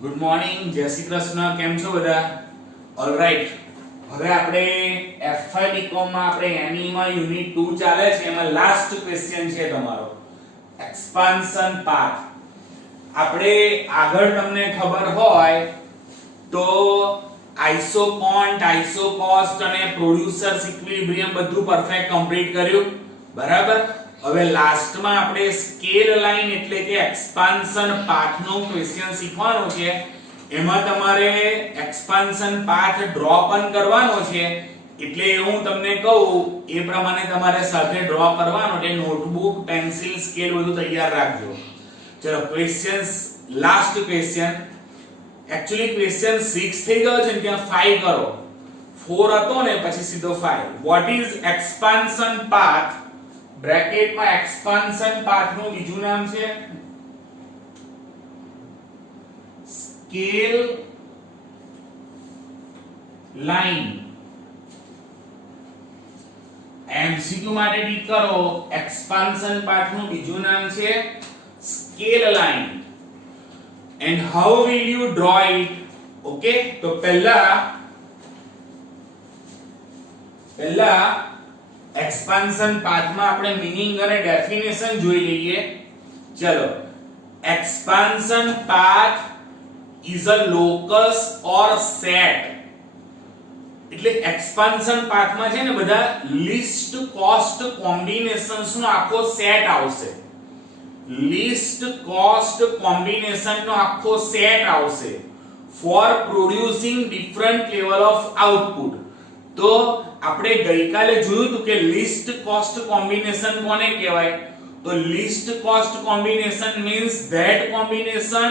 Good morning, જય શ્રી કૃષ્ણ. કેમ છો બધા? ઓલરાઈટ. હવે આપણે F5 બીકોમ માં આપણે ME માં યુનિટ 2 ચાલે છે. એમાં લાસ્ટ ક્વેશ્ચન છે તમારો એક્સપાન્શન પાથ. આપણે આગળ તમને ખબર હોય તો આઇસોકોન્ટ, આઇસોકોસ્ટ અને પ્રોડ્યુસર્સ ઇક્વિલિબ્રિયમ બધું પરફેક્ટ કમ્પ્લીટ કર્યું, બરાબર? હવે લાસ્ટમાં આપણે સ્કેલ લાઈન એટલે કે એક્સપાન્શન પાથનો ક્વેશ્ચન શીખવાનો છે. એમાં તમારે એક્સપાન્શન પાથ ડ્રો પણ કરવાનો છે. એટલે હું તમને કહું એ પ્રમાણે તમારે સાથે ડ્રો કરવાનો છે. નોટબુક, પેન્સિલ, સ્કેલ બધું તૈયાર રાખજો. ચલો questions, last question. Actually question 6 થઈ ગયો છે ને, ત્યાં 5 કરો. 4 હતો ને પછી સીધો 5. What is expansion path? બ્રેકેટમાં એક્સપાન્શન પાથનું બીજું નામ છે સ્કેલ લાઈન. એમસીક્યુ માટે ટીક કરો. એક્સપાન્શન પાથનું બીજું નામ છે scale line. And how will you draw it? Okay, તો પહેલા એક્સપાન્શન પાથમાં આપણે મીનિંગ અને ડેફિનેશન જોઈ લઈએ. ચલો, expansion path is a locus or set. એટલે એક્સપાન્શન પાથમાં છે ને બધા લિસ્ટ કોસ્ટ કોમ્બિનેશન્સ નો આખો સેટ આવશે. લિસ્ટ કોસ્ટ કોમ્બિનેશન નો આખો સેટ આવશે for producing different level of output. તો આપણે ગઈકાલે જોયું હતું કે લિસ્ટ કોસ્ટ કોમ્બિનેશન કોને કહેવાય? તો list cost combination means that combination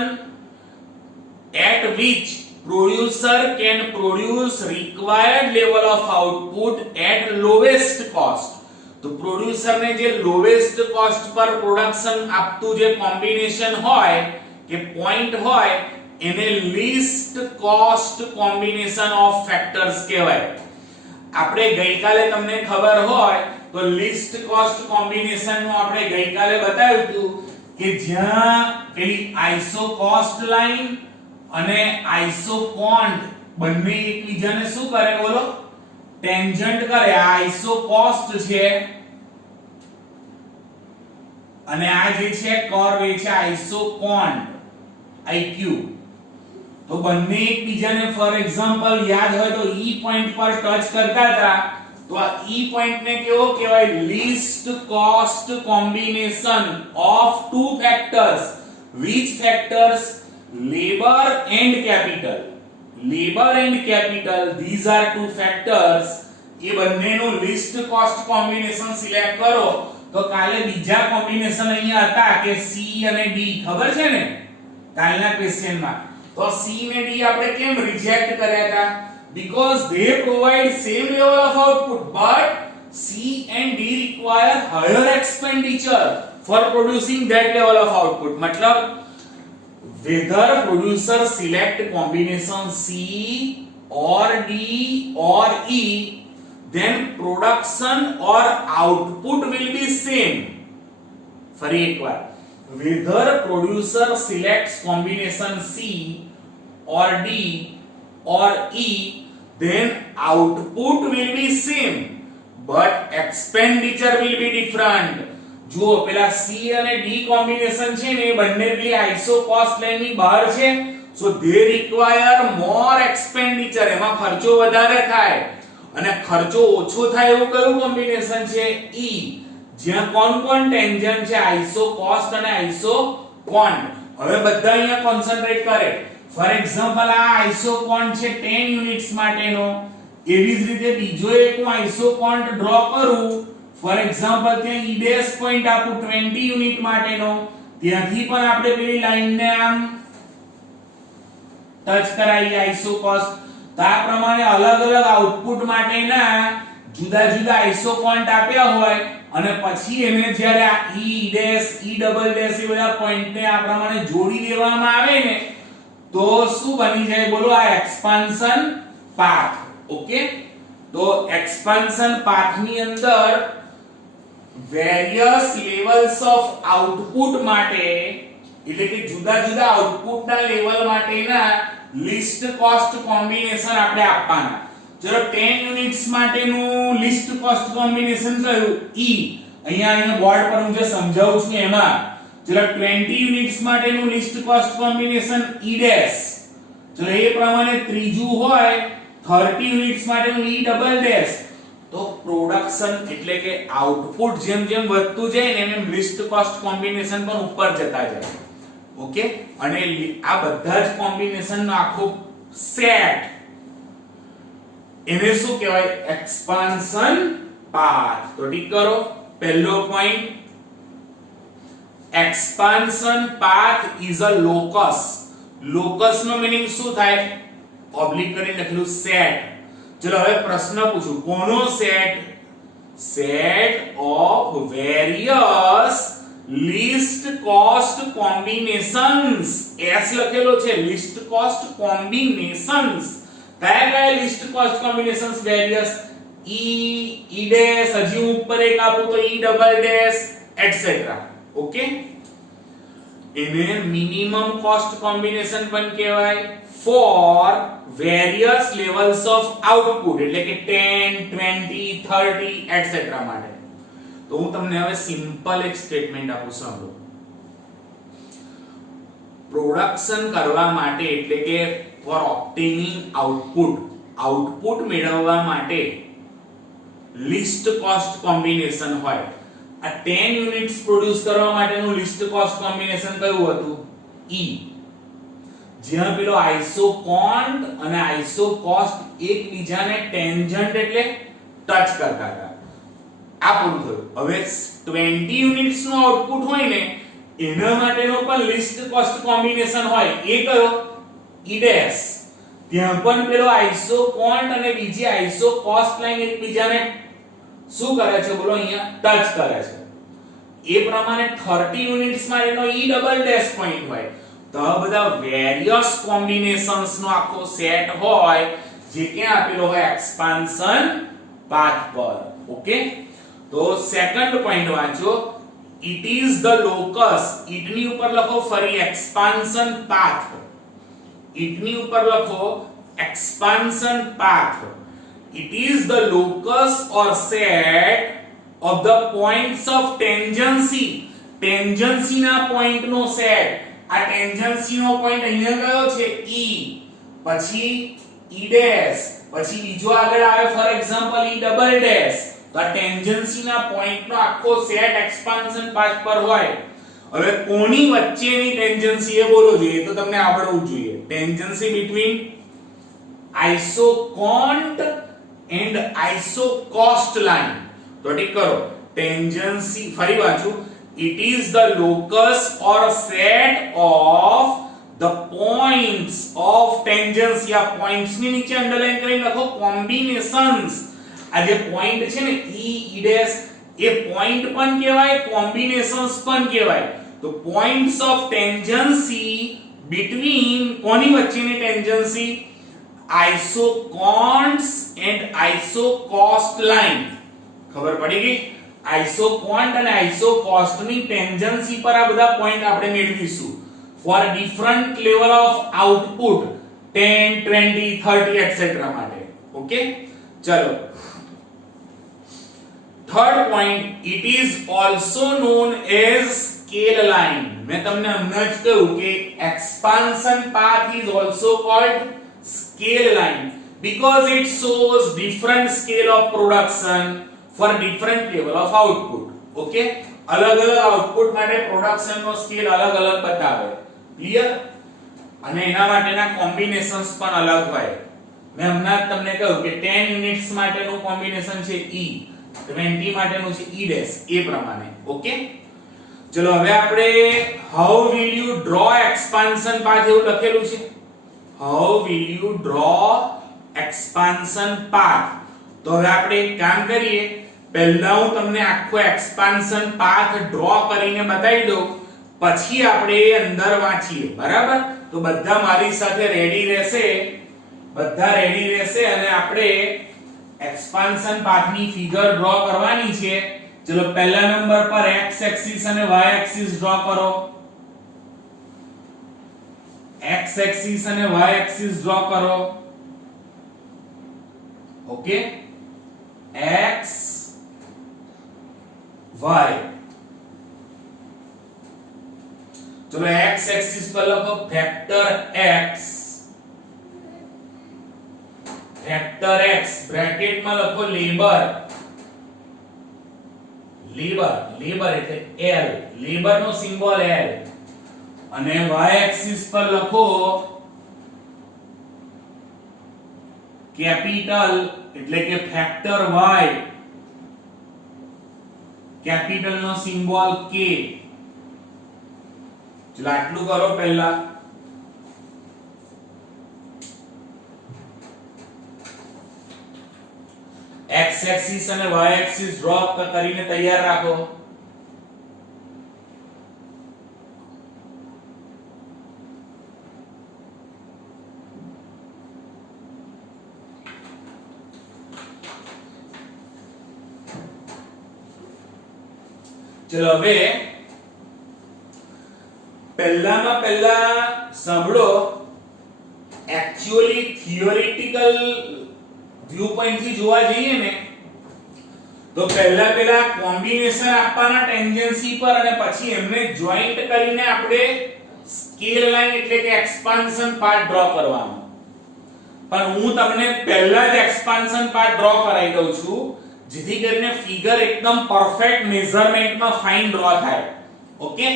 at which producer can produce required level of output at lowest cost. તો પ્રોડ્યુસર ને જે લોવેસ્ટ કોસ્ટ પર પ્રોડક્શન આપતું જે કોમ્બિનેશન હોય કે પોઈન્ટ હોય એને list cost combination of factors કહેવાય. આપણે ગઈકાલે તમને ખબર હોય તો લિસ્ટ કોસ્ટ કોમ્બિનેશન નું આપણે ગઈકાલે બતાવ્યું હતું કે જ્યાં પેલી આઇસોકોસ્ટ લાઈન અને આઇસોકોન્ટ બંને એકબીજાને શું કરે બોલો? ટેન્જન્ટ કરે. આ આઇસોકોસ્ટ છે અને આ જે છે કર્વ એ છે આઇસોકોન્ટ, આઈક્યુ. તો બંને એકબીજાને ફોર એક્ઝામ્પલ યાદ હોય તો ઈ પોઈન્ટ પર ટચ કરતા હતા. તો આ ઈ પોઈન્ટ ને કેવો કહેવાય? Least cost combination of two factors. which factors? labor and capital. labor and capital, these are two factors. એ બંનેનું લિસ્ટ કોસ્ટ કોમ્બિનેશન સિલેક્ટ કરો. તો કાલે બીજા કોમ્બિનેશન અહીંયા હતા કે સી અને ડી, ખબર છે ને કાલના ક્વેશ્ચનમાં? તો સી ને ડી આપણે કેમ રિજેક્ટ કર્યા હતા? because they provide same level of output but C and D require higher expenditure for producing that level of output. मतलब whether producer select combination C or D or E, then production or output will be same. ફરી એકવાર, whether producer selects combination C or D or E, then output will be same but expenditure will be different. જો પેલા C અને D combination છે ને એ બંને પેલી આઇસોકોસ્ટ line ની બહાર છે, so they require more expenditure. એમાં ખર્ચો વધારે થાય અને ખર્ચો ઓછો થાય એવું કયું કોમ્બિનેશન છે? E. જ્યાં કોણ કોણ ટેન્જન્ટ છે? આઇસોકોસ્ટ અને આઇસોકોન્ટ. હવે બધા અહીંયા કોન્સન્ટ્રેટ કરે. ફોર એક્ઝામ્પલ આ આઇસોકોન્ટ છે 10 યુનિટ્સ માટેનો. એવી જ રીતે બીજો એક હું આઇસોકોન્ટ ડ્રો કરું. ફોર એક્ઝામ્પલ ત્યાં ઈ ડેશ પોઈન્ટ આપું 20 યુનિટ માટેનો. ત્યાંથી પણ આપણે પેલી લાઈનને આમ ટચ કરાવી આઇસોકોસ્ટ. તો આ પ્રમાણે અલગ અલગ આઉટપુટ માટેના જુદા જુદા આઇસોકોન્ટ આપ્યા હોય અને પછી એને જ્યારે આ E dash, E double dash એ બધા પોઈન્ટને આ પ્રમાણે જોડી દેવામાં આવે ને તો શું બની જાય બોલો? આ એક્સપાન્શન પાથ. ઓકે, તો એક્સપાન્શન પાથની અંદર વેરિયસ લેવલ્સ ઓફ આઉટપુટ માટે એટલે કે જુદા જુદા આઉટપુટના લેવલ માટેના લિસ્ટ કોસ્ટ કોમ્બિનેશન આપણે આપવાના. ચલો 10 યુનિટ્સ માટેનું લિસ્ટ કોસ્ટ કોમ્બિનેશન કયું? E. અહીંયા બોર્ડ પર હું જે સમજાવું છું એમાં. ચલો 20 યુનિટ્સ માટેનું list cost combination E dash. ચલો એ પ્રમાણે ત્રીજું હોય 30 યુનિટ્સ માટેનું E ડબલ ડેશ. તો પ્રોડક્શન એટલે કે આઉટપુટ જેમ જેમ વધતું જાય ને એમ લિસ્ટ કોસ્ટ કોમ્બિનેશન પણ ઉપર જતા જાય. ઓકે, અને આ બધા જ કોમ્બિનેશન નો આખો સેટ એને શું કહેવાય? Expansion path. તો ઠીક કરો. પહેલો point, expansion path is a locus. Locus નો મીનિંગ શું થાય? ઓબ્લિક કરીને લખેલું સેટ. ચલો હવે પ્રશ્ન પૂછું, કોનો set? Set of various list cost combinations. S લખેલો છે, લિસ્ટ કોસ્ટ કોમ્બિનેશન્સ. કયા કયા list cost combinations? Various. E dash, હજી ઉપર એક આપું તો E double dash etcetera. Okay, એને મિનિમમ કોસ્ટ કોમ્બિનેશન પણ કહેવાય four various levels of output, એટલે કે 10, 20, 30 એટસેટ્રા માટે. તો હું તમને હવે સિમ્પલ એક સ્ટેટમેન્ટ આપું, સાંભળો. પ્રોડક્શન કરવા માટે એટલે કે ફોર ઓબ્ટેનિંગ આઉટપુટ મેળવવા માટે લિસ્ટ કોસ્ટ કોમ્બિનેશન હોય. આ 10 યુનિટ્સ પ્રોડ્યુસ કરવા માટેનું લિસ્ટ કોસ્ટ કોમ્બિનેશન કયું હતું? E. જ્યાં પેલો આઇસોકોન્ટ અને આઇસોકોસ્ટ એકબીજાને ટેન્જન્ટ એટલે ટચ કરતા હતા. આ પૂરું થયું. હવે 20 યુનિટ્સ નું આઉટપુટ હોય ને એના માટેનો પણ લિસ્ટ કોસ્ટ કોમ્બિનેશન હોય. એ કયો? E dash. ત્યાં પણ પેલો આઇસોકોન્ટ અને બીજી આઇસોકોસ્ટ લાઈન એકબીજાને શું કરે છે? બોલો, અહીંયા ટચ કરે છે. એ પ્રમાણે 30 યુનિટ્સ માટેનો E ડબલ ડેશ પોઈન્ટ હોય. તો આ બધા વેરિયસ કોમ્બિનેશન્સ નો આખો સેટ હોય જે ક્યાં આપેલો હોય? એક્સપાન્શન પાથ પર. ઓકે, તો સેકન્ડ પોઈન્ટ વાંચો. It is the locus. It ની ઉપર લખો ફરી એક્સપાન્શન પાથ. ઇટ ની ઉપર લખો expansion path. It is the locus or set of the points of tangency. Tangency ના પોઈન્ટ નો સેટ. આ ટેન્જન્સી નો પોઈન્ટ અહીંયા કયો છે? E. પછી E ડેશ, પછી બીજો આગળ આવે for example E double dash. તો આ ટેન્જન્સી ના પોઈન્ટ નો આખો સેટ એક્સપાન્શન પાથ પર હોય. હવે કોની વચ્ચેની ટેન્જન્સી એ બોલો જોઈએ, તો તમને આવડવું જોઈએ. ટેન્જન્સી બિટવીન આઇસોકોન્ટ એન્ડ આઇસોકોસ્ટ લાઈન. તો ઠીક કરો. ટેન્જન્સી ફરી વાંચું. It is the locus or set of the points of tangency. આ પોઈન્ટ્સ ની નીચે અંડરલાઈન કરીને લખો કોમ્બિનેશન્સ. આ જે પોઈન્ટ છે ને E ડેશ, એ પોઈન્ટ પણ કહેવાય, કોમ્બિનેશન્સ પણ કહેવાય. તો પોઈન્ટ્સ ઓફ ટેન્જન્સી બિટવીન કોની વચ્ચેની ટેન્જન્સી? આઇસોકોન્ટ્સ એન્ડ આઇસોકોસ્ટ લાઈન. ખબર પડી ગઈ? આઇસોકોન્ટ અને આઇસોકોસ્ટ ની ટેન્જન્સી પર આ બધા પોઈન્ટ આપણે મેળવીશું for different level of output 10, 20, 30 etcetera માટે. ઓકે, ચલો. Third point, it is also known as scale line. મેં તમને હમણાં જ કહ્યું કે expansion path is also called scale line because it shows different scale of production for different level of output. Okay, અલગ અલગ આઉટપુટ માટે પ્રોડક્શન નો scale અલગ અલગ બતાવે. ક્લિયર? અને એના માટેના કોમ્બિનેશન્સ પણ અલગ હોય. મેં હમણાં તમને કહ્યું કે 10 યુનિટ્સ માટેનું કોમ્બિનેશન છે E, 20 માટેનું છે E ડેશ. એ પ્રમાણે. ઓકે, ચલો હવે આપણે how will you draw expansion path એવું લખેલું છે. How will you draw expansion path? તો હવે આપણે એક કામ કરીએ. પહેલા હું તમને આખો એક્સપાન્શન પાથ ડ્રો કરીને બતાવી દઉં, પછી આપણે અંદર વાંચીએ. બરાબર? તો બધા મારી સાથે રેડી રહેશે. બધા રેડી રહેશે અને આપણે એક્સપાન્શન પાથની ફિગર ડ્રો કરવાની છે. ચલો પહેલા નંબર પર x એક્સિસ અને y એક્સિસ ડ્રો કરો. x एक्सिस અને y एक्सिस ડ્રો કરો. Okay, x y. ચલો x एक्सिस પર લખો ફેક્ટર x, ફેક્ટર x બ્રેકેટમાં લખો લેબર, લેબર, લેબર એટલે l, લેબર નો સિમ્બોલ l, અને y एक्सिस પર લખો કેપિટલ એટલે કે ફેક્ટર y, કેપિટલ નો સિમ્બોલ k. ચલો આટલું કરો પહેલા. x एक्सिस અને y एक्सिस ડ્રો કરીને તૈયાર રાખો. ચલો હવે પહેલામાં પહેલા સાંભળો, એક્ચ્યુઅલી થિયોરેટિકલ વ્યૂ પોઈન્ટ થી જોવા જઈએ ને તો પહેલા કોમ્બિનેશન આપવાના ટેન્જન્સી પર અને પછી એમને જોઈન્ટ કરીને આપણે સ્કેલ લાઈન એટલે કે એક્સપાન્શન પાર્ટ ડ્રો કરવાનો. પણ હું તમને પહેલા જ એક્સપાન્શન પાર્ટ ડ્રો કરાવી દઉં છું જેથી કરીને ફિગર એકદમ પરફેક્ટ મેઝરમેન્ટમાં ફાઇન ડ્રો થાય. ઓકે,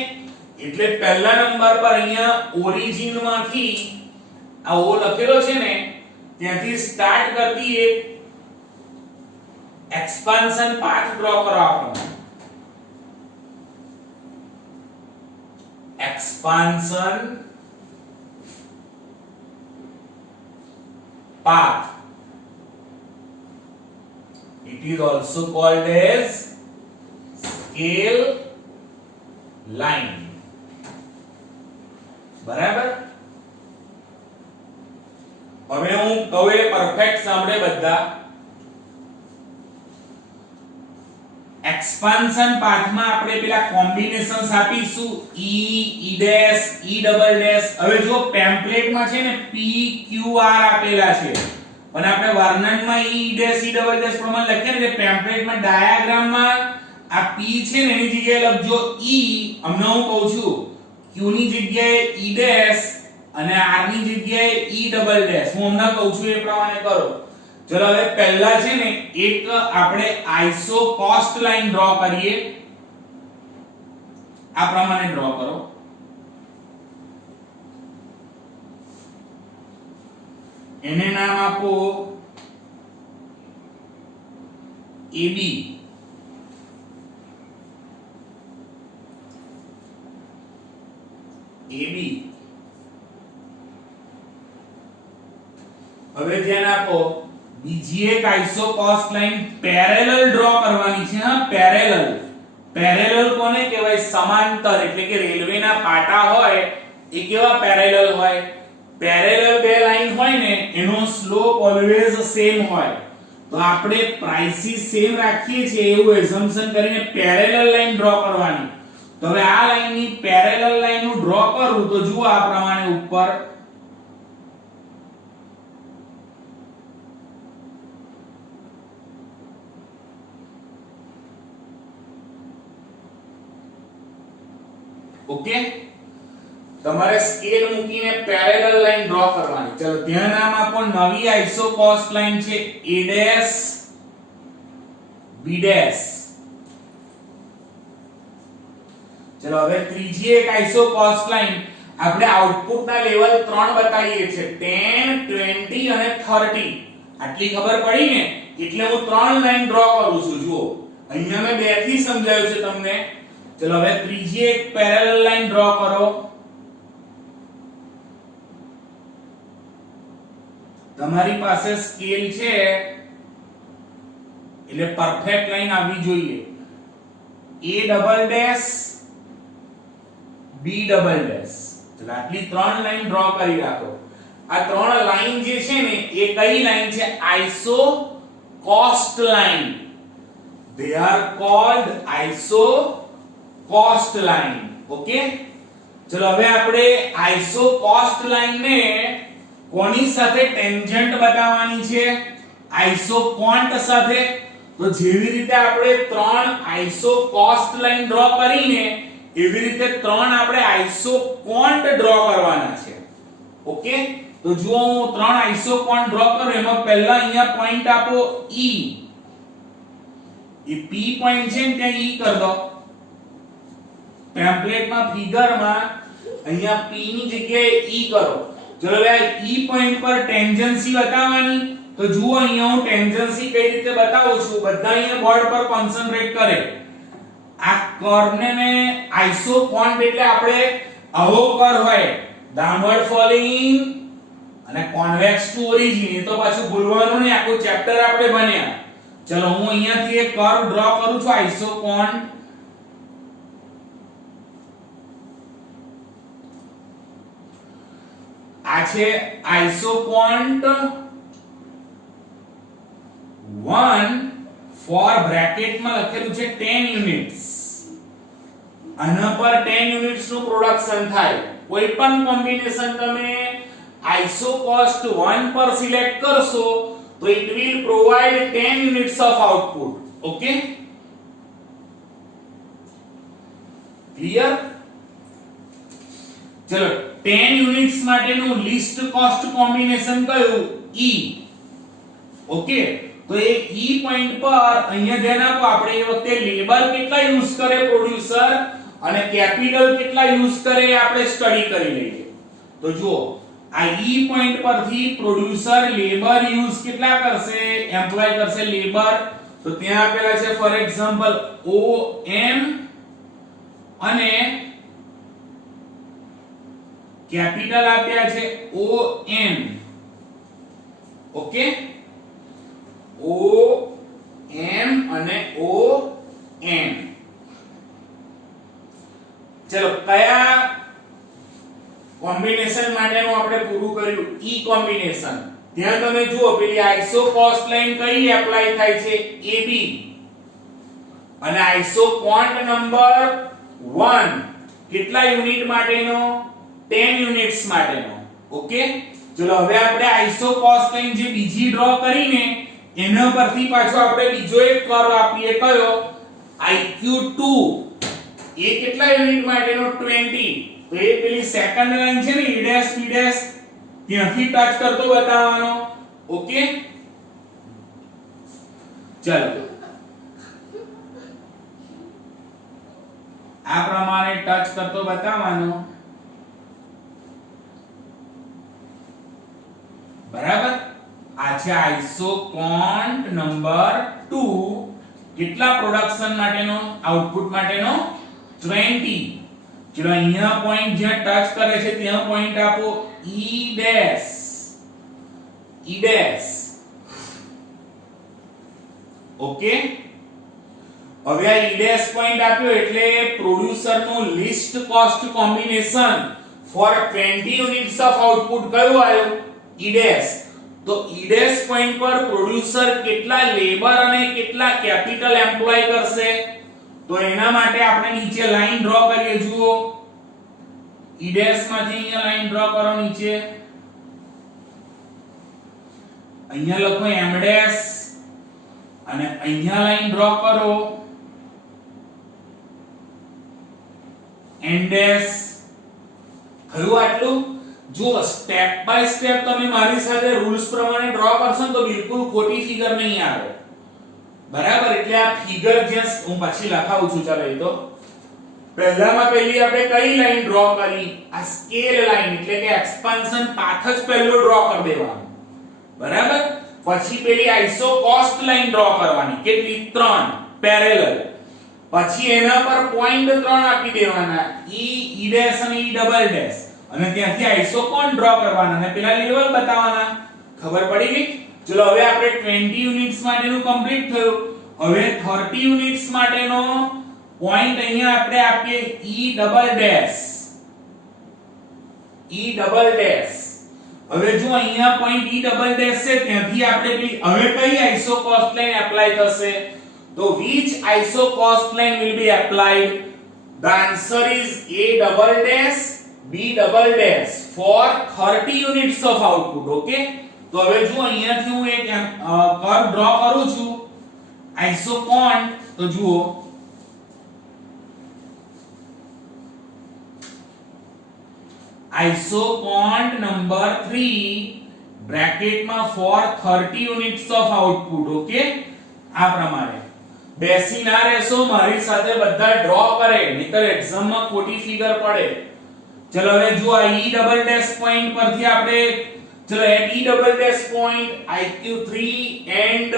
એટલે પહેલા નંબર પર અહીંયા ઓરિજિન માંથી આ ઓ લખેલો છે ને ત્યાંથી સ્ટાર્ટ કરતી એક એક્સપાન્શન પાથ ડ્રો કરો આપણે. Expansion path, it is also called as scale line. બરાબર? હવે હું કહું એ પરફેક્ટ સાંભળે બધા. એક્સપાન્શન પાથમાં આપણે પેલા કોમ્બિનેશન્સ આપીશું e, e dash, e double dash. હવે જો ટેમ્પલેટમાં છે ને p q r આપેલા છે પણ આપણે વર્ણનમાં e dash, e double dash પ્રમાણે લખીએ ને ટેમ્પલેટમાં ડાયાગ્રામમાં આ p છે ને એની જગ્યાએ લખજો e. હમણાં હું કહું છું q ની જગ્યાએ e ડેશ અને r ની જગ્યાએ e ડબલ ડેશ. હું હમણાં કહું છું એ પ્રમાણે કરો. ચલો હવે પહેલા છે ને એક આપણે આઈસો કોસ્ટ લાઈન ડ્રો કરીએ. આ પ્રમાણે ડ્રો કરો. એને નામ આપો AB. AB. હવે ધ્યાન આપો, બીજી એક iso cost line parallel draw કરવાની છે. હા, પેરેલલ. પેરેલલ કોને કહેવાય? સમાંતર. એટલે કે રેલવેના પાટા હોય એ કેવા પેરેલલ હોય? પેરેલલ બે લાઈન હોય ને એનો સ્લોપ ઓલવેઝ સેમ હોય. તો આપણે પ્રાઇસીસ સેમ રાખીએ છીએ એવું એઝમ્પશન કરીને પેરેલલ લાઈન ડ્રો કરવાની. તો હવે આ લાઈનની પેરેલલ લાઈન હું ડ્રો કરું તો જુઓ આ પ્રમાણે ઉપર ઓકે. તમારે સ્કેલ મૂકીને પેરેલલ લાઈન ડ્રો કરવાની. ચલો ધ્યાન નામ આપો, નવી આઈસો કોસ્ટ લાઈન છે A ડેશ B ડેશ. ચલો હવે ત્રીજી એક આઈસો કોસ્ટ લાઈન આપણે આઉટપુટના લેવલ 3 બતાવીએ છે 10, 20 અને 30. આટલી ખબર પડી ને એટલે હું 3 લાઈન ડ્રો કરું છું. જુઓ અહીંયા મેં 2 થી સમજાવ્યું છે તમને. ચલો હવે ત્રીજી એક પેરેલલ લાઈન ડ્રો કરો. તમારી પાસે સ્કેલ છે એટલે પરફેક્ટ લાઈન આવવી જોઈએ. A double dash B double dash. ચલો આટલી 3 લાઈન ડ્રો કરી રાખો. આ 3 લાઈન જે છે ને એ કઈ લાઈન છે? Iso cost line. they are called iso cost line. Okay, ચલો હવે આપણે આઈસો કોસ્ટ લાઈન ને કોની સાથે ટેન્જન્ટ બતાવવાની છે? આઈસો કોન્ટ સાથે. તો જેવી રીતે આપણે ત્રણ આઈસો કોસ્ટ લાઈન ડ્રો કરીને એવી રીતે ત્રણ આપણે આઈસો કોન્ટ ડ્રો કરવાના છે. ઓકે, તો જુઓ હું ત્રણ આઈસો કોન્ટ ડ્રો કરું. એમાં પહેલા અહીંયા પોઈન્ટ આપો E. એ P પોઈન્ટ છે ને ત્યાં E કરી દો. ટેમ્પલેટમાં ફિગરમાં અહીંયા P ની જગ્યાએ E કરો. ચલો હવે E પોઈન્ટ પર ટેન્જન્સી બતાવવાની. તો જુઓ અહીંયા હું ટેન્જન્સી કઈ રીતે બતાવું છું. બધા અહીંયા બોર્ડ પર કોન્સન્ટ્રેટ કરે. આ કર્વને મે આઈસો કોન્ટ એટલે આપણે આવો કર્વ હોય ડાઉનવર્ડ ફોલિંગ અને કોન્વેક્સ ટુ ઓરિજિન. એ તો પાછું ભૂલવાનું નહીં, આખું ચેપ્ટર આપણે ભણ્યા. ચલો હું અહીંયાથી એક કર્વ ડ્રો કરું છું આઈસો કોન્ટ. આ છે આઈસો કોન્ટ 1 ફોર બ્રેકેટમાં લખેલું છે 10 યુનિટ્સ. આના પર 10 યુનિટ્સ નું પ્રોડક્શન થાય. કોઈ પણ કોમ્બિનેશન તમે આઈસો કોસ્ટ 1 પર સિલેક્ટ કરશો તો it will provide 10 units of output. Okay, clear? ચલો 10 યુનિટ્સ માટેનું લિસ્ટ કોસ્ટ કોમ્બિનેશન કયું? E. ઓકે, તો એ E પોઈન્ટ પર અહીંયા ધ્યાન આપો. આપણે એ વખતે લેબર કેટલા યુઝ કરે પ્રોડ્યુસર અને કેપિટલ કેટલા યુઝ કરે એ આપણે સ્ટડી કરી લઈએ. તો જુઓ આ E પોઈન્ટ પરથી પ્રોડ્યુસર લેબર યુઝ કેટલા કરશે? એમ્પ્લોય કરશે લેબર. તો ત્યાં આપેલા છે ફોર એક્ઝામ્પલ OM અને કેપિટલ આપ્યા છે ON. ઓકે, OM અને ON. ચલો કયા કોમ્બિનેશન માટેનું આપણે પૂરું કર્યું? E combination. ત્યાં તમે જુઓ પેલી આઈસો કોસ્ટ લાઈન કઈ એપ્લાય થાય છે? AB. અને આઈસો કોન્ટ નંબર 1 કેટલા યુનિટ માટેનો? 10 યુનિટ્સ માટેનો. ઓકે, ચલો હવે આપણે આઈસો કોસ્ટ લાઈન જે બીજી ડ્રો કરીને એના પરથી પાછો આપણે બીજો એક કર્વ આપીએ. કયો? IQ2. એ કેટલા યુનિટ માટેનો? 20. તો એ પેલી સેકન્ડ લાઈન છે ને E' P' ત્યાંથી ટચ કરતો બતાવવાનો. ઓકે, ચલો આ પ્રમાણે ટચ કરતો બતાવવાનો. બરાબર. આ છે આઈસો કોન્ટ નંબર 2 કેટલા પ્રોડક્શન માટેનો? આઉટપુટ માટેનો 20. ચલો અહીંયા પોઈન્ટ જ્યાં ટચ કરે છે ત્યાં પોઈન્ટ આપો E'. ઓકે, હવે આ E' પોઈન્ટ આપ્યો એટલે પ્રોડ્યુસર નું least cost combination for 20 units of output કયું આવ્યું? E'. તો E' પોઈન્ટ પર પ્રોડ્યુસર કેટલા લેબર અને કેટલા કેપિટલ એમ્પ્લોય કરશે? તો એના માટે આપણે નીચે લાઈન ડ્રો કરીએ. જુઓ E' માંથી અહીંયા લાઈન ડ્રો કરો નીચે. અહીંયા લખો M' અને અહીંયા લાઈન ડ્રો કરો N'. થયું આટલું? જો સ્ટેપ બાય સ્ટેપ તમે મારી સાથે રૂલ્સ પ્રમાણે ડ્રો કરશો તો બિલકુલ ખોટી ફિગર નહીં આવે. બરાબર, એટલે આ ફિગર જે હું પછી લખાવું છું. ચાલો એ તો પહેલામાં પહેલી આપણે કઈ લાઈન ડ્રો કરી? આ સ્કેલ લાઈન એટલે કે એક્સપાન્શન પાથ જ પહેલો ડ્રો કરી દેવાનો. બરાબર, પછી પેલી આઈસો કોસ્ટ લાઈન ડ્રો કરવાની. કેટલી? 3 પેરેલલ. પછી એના પર પોઈન્ટ 3 આપી દેવાના E, E' અને E'. અને ત્યાંથી આઈસો કોન્ટ ડ્રો કરવાના અને પેલા લેવલ બતાવવાના. ખબર પડી ગઈ? ચલો હવે આપણે 20 યુનિટ્સ માટેનું કમ્પ્લીટ થયું. હવે 30 યુનિટ્સ માટેનો પોઈન્ટ અહીંયા આપણે આપીએ E'. હવે જો અહીંયા પોઈન્ટ E', છે ત્યાંથી આપણે હવે કઈ આઈસો કોસ્ટ લાઈન એપ્લાય થશે? તો which iso cost line will be applied? The answer is A', b double dash for 30 units of output. Okay, તો હવે જો અહીંયાથી હું એક કર્વ ડ્રો કરું છું આઇસોકોન્ટ, તો જુઓ આઇસોકોન્ટ નંબર 3 બ્રેકેટમાં for 30 units of output. Okay, આ પ્રમાણે બેસી ના રહેશો, મારી સાથે બધા ડ્રો કરે, નહીતર એક્ઝામમાં ખોટી ફિગર પડે. ચલો હવે જો આ e ડબલ ડેશ પોઈન્ટ પરથી આપણે ચલો at e double dash point iq3 and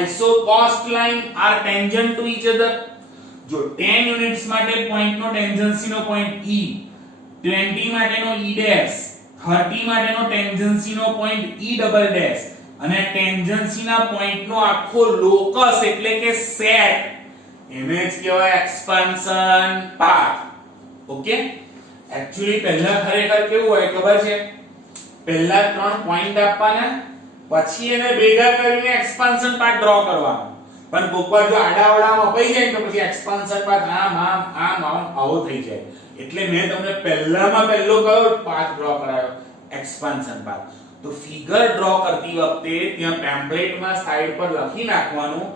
isocost line are tangent to each other. જો 10 યુનિટ્સ માટે પોઈન્ટનો ટેન્જન્સીનો પોઈન્ટ e, 20 માટેનો e ડેશ, 30 માટેનો ટેન્જન્સીનો પોઈન્ટ e ડબલ ડેશ અને ટેન્જન્સીના પોઈન્ટનો આખો લોકસ એટલે કે સેટ એને જ કહેવાય એક્સપાન્શન પાથ. ઓકે, એક્ચ્યુઅલી પહેલા ખરેખર કેવું હોય ખબર છે, પહેલા 3 પોઈન્ટ આપવાના, પછી એને ભેગા કરીને એક્સપાન્શન પાથ ડ્રો કરવાનો. પણ કોકવાર જો આડાવડામાં અપાઈ જાય તો પછી એક્સપાન્શન પાથ આમ આવો થઈ જાય. એટલે મેં તમને પહેલામાં પહેલો કયો પાથ ડ્રો કરાયો, એક્સપાન્શન પાથ. તો ફિગર ડ્રો કરતી વખતે ત્યાં પેમ્પલેટમાં સાઈડ પર લખી નાખવાનું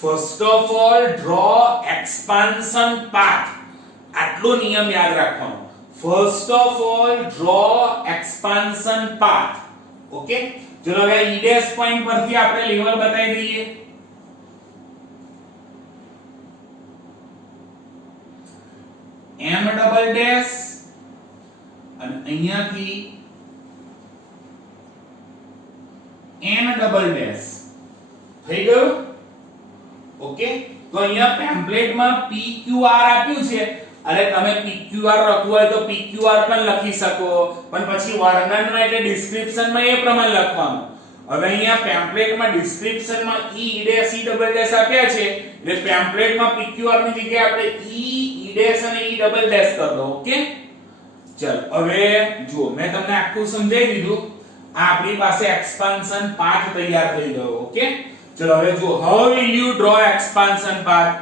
first of all draw expansion path. આટલો નિયમ યાદ રાખવાનો, first of all draw expansion path. Okay, ચલો હવે e ડેશ પોઈન્ટ પરથી આપણે લેવલ બતાવી દઈએ. m ડબલ ડેશ અને અહીંયાથી n ડબલ ડેશ થઈ ગયું. ઓકે, તો અહીંયા પેમ્પલેટમાં pqr આપ્યું છે, અરે તમે pqr લખવું હોય તો pqr પણ લખી શકો, પણ પછી વર્ણનમાં એટલે ડિસ્ક્રિપ્શનમાં એ પ્રમાણે લખવાનું. હવે અહીંયા પેમ્પલેટમાં ડિસ્ક્રિપ્શનમાં e dash e double dash આપ્યા છે, એટલે પેમ્પલેટમાં pqr ની જગ્યાએ આપણે e ડેશ અને e ડબલ ડેશ કરી દો. ઓકે, ચલો હવે જુઓ મેં તમને આખું સમજાવી દીધું. આ આપણી પાસે એક્સપાન્શન પાથ તૈયાર થઈ ગયો. ઓકે, ચલો હવે જો how will you draw expansion path?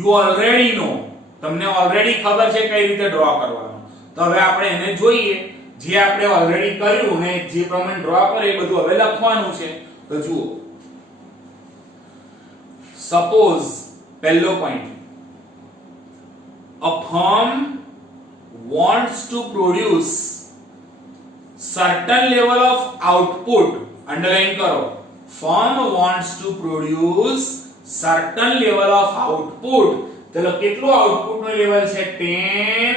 You already know, તમને ઓલરેડી ખબર છે કઈ રીતે ડ્રો કરવાનો. તો હવે આપણે એને જોઈએ, જે આપણે ઓલરેડી કર્યું ને જે પ્રમાણે ડ્રો કરે એ બધું હવે લખવાનું છે. તો જુઓ સપોઝ પહેલો point, a firm wants to produce certain level of output. Underline કરો, firm wants to produce certain level of output. ચલો કેટલું આઉટપુટ નો લેવલ છે, 10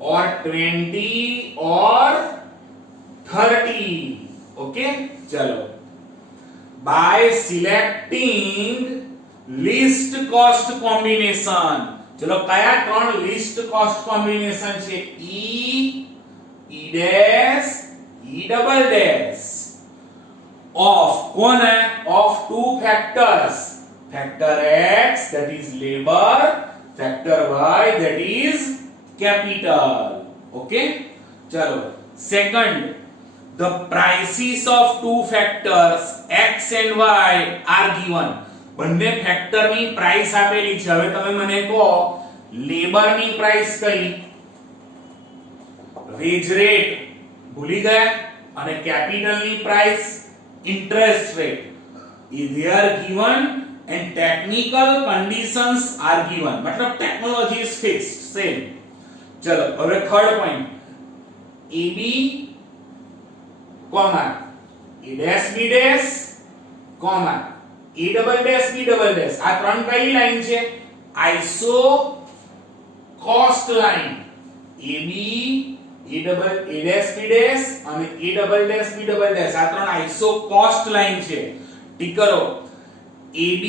or 20 or 30. ઓકે, ચલો by selecting least cost combination. ચલો કયા ત્રણ least cost combination છે, e dash e double dash of કોને, of two factors, factor x that is labor, factor y that is capital. Okay, chalo second, the prices of two factors x and y are given. બંને factor ની price આપેલી છે. હવે તમે મને કહો labour ની પ્રાઇસ કઈ, વેજ રેટ ભૂલી ગયા, અને કેપિટલ ની price interest rate. they are given and technical conditions are given. मतलब technology is fixed, same. चलो હવે third point, ab comma e dash b dash comma e double dash b double dash. આ ત્રણ કઈ line છે, isocost line. ab e double a dash b dash અને e double dash b double dash આ ત્રણ iso cost line છે. ઠીક કરો, AB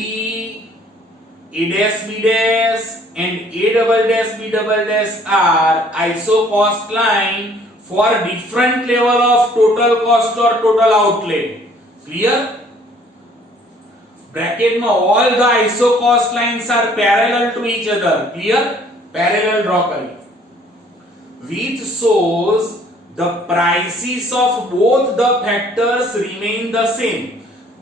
A dash B dash and A double dash B double dash are iso-cost line for different level of total cost or total outlay. Clear? Bracket માં all the iso-cost lines are parallel to each other. Clear? Parallel draw કરી, which shows the prices of both the factors remain the same.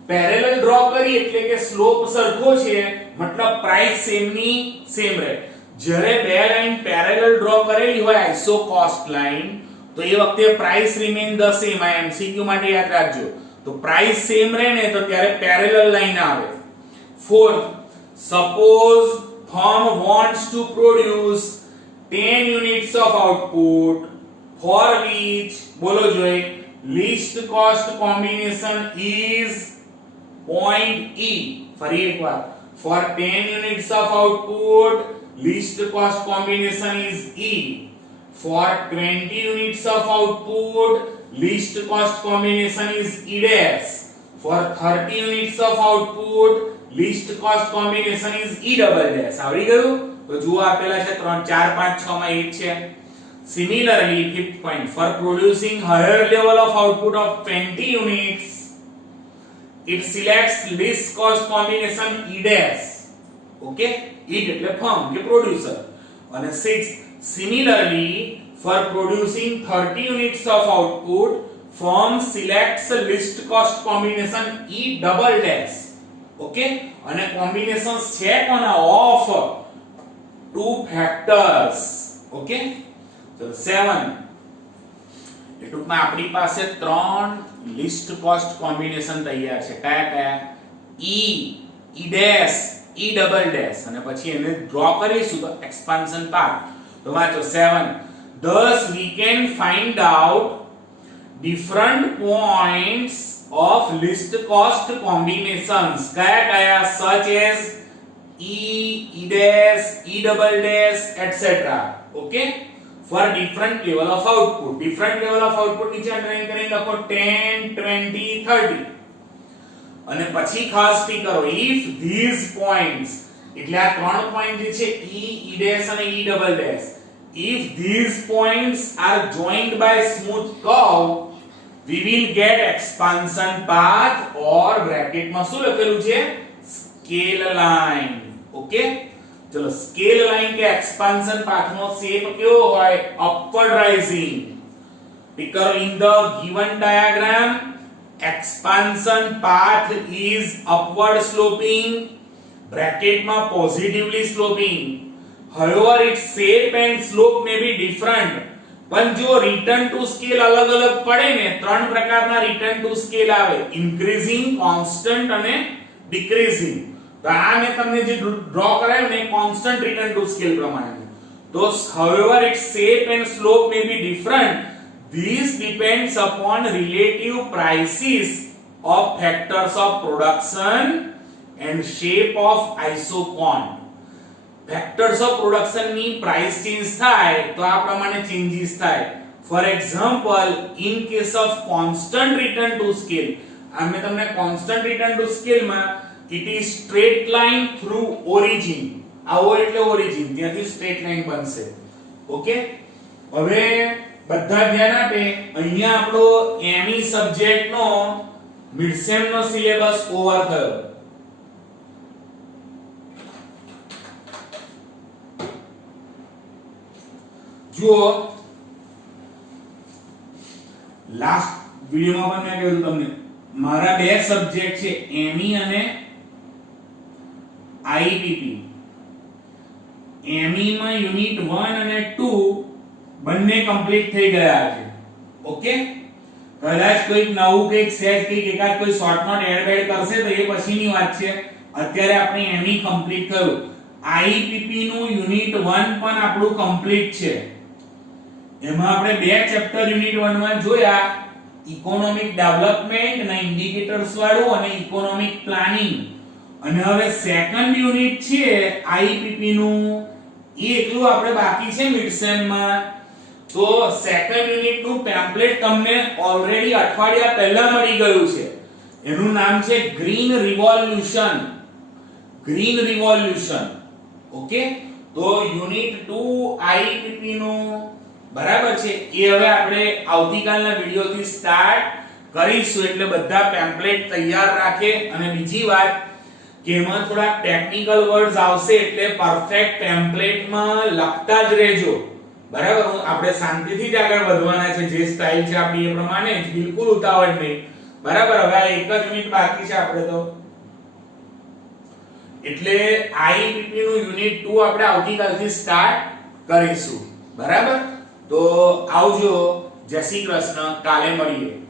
Parallel draw કરી એટલે કે slope સરખો છે, મતલબ price same ની same રહે. જ્યારે બે લાઈન પેરેલલ ડ્રો કરેલી હોય આઈસો કોસ્ટ લાઈન, તો એ વખતે પ્રાઇસ રિમેન ધ સેમ. આ એમસીક્યુ માટે યાદ રાખજો. તો પ્રાઇસ સેમ રહે ને તો ત્યારે પેરેલલ લાઈન આવે. Fourth, suppose firm wants to produce 10 units of output for which બોલો જોઈએ least cost combination is point E. ફરી એકવાર, for 10 units of output least cost combination is E. For 20 units of output least cost combination is E dash. For 30 units of output least cost combination is E double dash. આવડી ગયું? તો જુઓ આપેલા છે 3 4 5 6 માં 8 છે. Similarly, fifth point, for producing higher level of output of 20 units it selects least cost combination E dash. Okay, E એટલે firm કે producer. અને 6, similarly for producing 30 units of output firm selects least cost combination E double dash. Okay, અને combination છે કોના of two factors. Okay, તો 7 એ ટૂંકમાં આપણી પાસે ત્રણ લિસ્ટ કોસ્ટ કોમ્બિનેશન તૈયાર છે. કયા કયા? E, E dash, E double dash અને પછી એને ડ્રો કરીશું તો એક્સપાન્શન પાર્ટ. તો વાંચો 7. Thus we can find out different points of least cost combinations. kaya kaya such as E, E dash, E double dash, etc. Okay, for different level of output. Different level of output નીચે underline કરીને લખો 10 20 30 અને પછી ખાસ T કરો if these points એટલે આ ત્રણ પોઈન્ટ જે છે E, E dash અને E double dash, if these points are joined by smooth curve we will get expansion path or bracket માં શું લખેલું છે? scale line. ઓકે, ચલો સ્કેલ લાઈન કે એક્સપાન્શન પાથ નો શેપ કેવો હોય? Upward rising. because in the given diagram expansion path is upward sloping, bracket માં positively sloping. however its shape and slope may be different. પણ જો return to scale અલગ અલગ પડે ને, ત્રણ પ્રકારના રિટર્ન ટુ સ્કેલ આવે: ઇન્ક્રીઝિંગ, કોન્સ્ટન્ટ અને ડિક્રીઝિંગ. તો આ મેં તમને જે ડ્રો કરાયું ને કોન્સ્ટન્ટ રિટર્ન ટુ સ્કેલ પ્રમાણે. તો however its shape and slope may be different, this depends upon relative prices of factors of production and shape of isocon. factors of production ની price change થાય તો આ પ્રમાણે changes થાય. for example, in case of constant return to scale, આ મેં તમને constant return to scale માં it is straight line through origin. આવો એટલે origin, ત્યાંથી straight line બનશે. ઓકે, હવે બધા ધ્યાન આપે. અહીંયા આપણો ME સબ્જેક્ટ નો મિડસેમ નો સિલેબસ ઓવર થયો. જો લાસ્ટ વિડિયોમાં પણ મેં કહ્યું તમને મારા બે સબ્જેક્ટ છે ME અને IPP. ME માં યુનિટ 1 અને 2 બંને કમ્પ્લીટ થઈ ગયા છે. ઓકે, કદાચ કોઈક નવું કંઈક સેજ કંઈક એકાદ કોઈ શોર્ટ નોટ એડ કરશે તો એ પછીની વાત છે. અત્યારે આપણે ME કમ્પ્લીટ થયું. IPP નું યુનિટ 1 પણ આપણું કમ્પ્લીટ છે. એમાં આપણે બે ચેપ્ટર યુનિટ 1 માં જોયા, ઇકોનોમિક ડેવલપમેન્ટ અને ઇન્ડિકેટર્સ વાળું અને ઇકોનોમિક પ્લાનિંગ. અને હવે સેકન્ડ યુનિટ છે IPP નું, એ એકલું આપણે બાકી છે મિડસેમ માં. તો સેકન્ડ યુનિટ નું ટેમ્પલેટ તમને ઓલરેડી અઠવાડિયા પહેલા મળી ગયું છે. એનું નામ છે green revolution. Green revolution. Okay, તો યુનિટ 2 IPP નું બરાબર છે, એ હવે આપણે આવતીકાલના વિડિયોથી સ્ટાર્ટ કરીશું. એટલે બધા પેમ્પલેટ તૈયાર રાખે. અને બીજી વાત કે એમાં થોડા ટેકનિકલ વર્ડ્સ આવશે એટલે પરફેક્ટ ટેમ્પલેટમાં લખતા જ રહેજો. બરાબર, આપણે શાંતિથી જ આગળ વધવાના છે. જે સ્ટાઇલ છે આપણી એ પ્રમાણે જ, બિલકુલ ઉતાવળ નહીં. બરાબર, હવે એક જ મિનિટ બાકી છે આપણે તો. એટલે આઈપીપી નું યુનિટ 2 આપણે આવતીકાલથી સ્ટાર્ટ કરીશું. બરાબર? તો આવજો. જય શ્રી કૃષ્ણ. કાલે મળીએ.